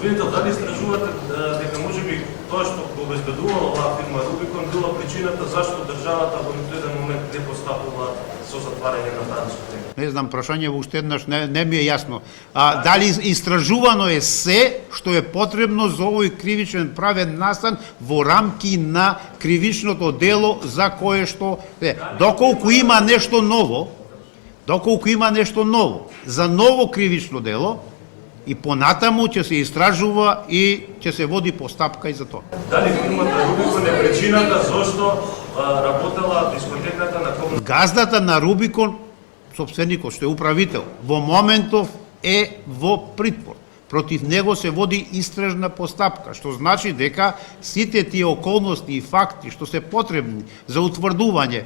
Обвинител, дали истражувате дека можеби тоа што го обезбедувала оваа фирма Рубикон била причината зашто државата во ниту еден момент не постапува со затварање на таа дискотека? Не знам, прашање уште еднаш не ми е јасно. Дали истражувано е се што е потребно за овој кривичен правен настан во рамки на кривичното дело за кое што доколку има нешто ново, за ново кривично дело, и понатаму ќе се истражува и ќе се води постапка и за тоа. Дали фирмата Рубикон е причината зашто работела дискотеката на Комна? Газдата на Рубикон, сопственикот што е управител, во моментов е во притвор. Против него се води истражна постапка, што значи дека сите тие околности и факти што се потребни за утврдување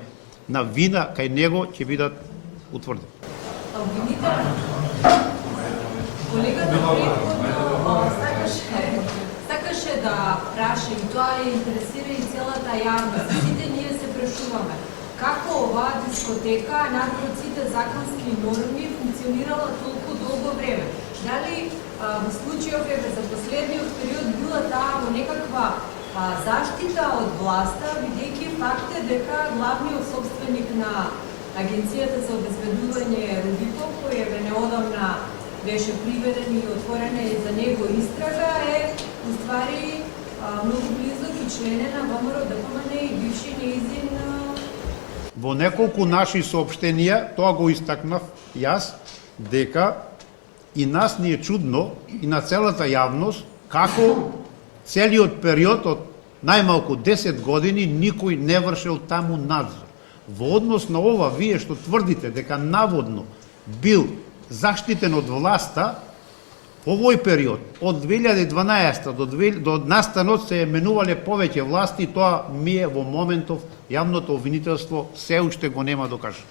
на вина кај него ќе бидат утврдени. Колегата предходно сакаше да праша и тоа ја интересира и целата јавност. Сите ние се прашуваме како оваа дискотека надвор сите законски норми функционирала толку долго време. Дали во случајов за последниот период била таа во некаква заштита од власта, бидејќи факт е дека главниот собственик на Агенцијата за обезбедување Рубикон, кој е неодамна беше приведен и отворена и за него истрага, е уствари многу близок и члене на ВМРО-ДПМН и бивши неизин. Во неколку наши соопштенија, тоа го истакнав јас, дека и нас ни е чудно и на целата јавност како целиот период од најмалку 10 години никој не вршел таму надзор. Во однос на ова, вие што тврдите дека наводно бил заштитен од власта, во овој период, од 2012 до настанот се менувале повеќе власти, тоа ми е во моментов јавното обвинителство се уште го нема докажано.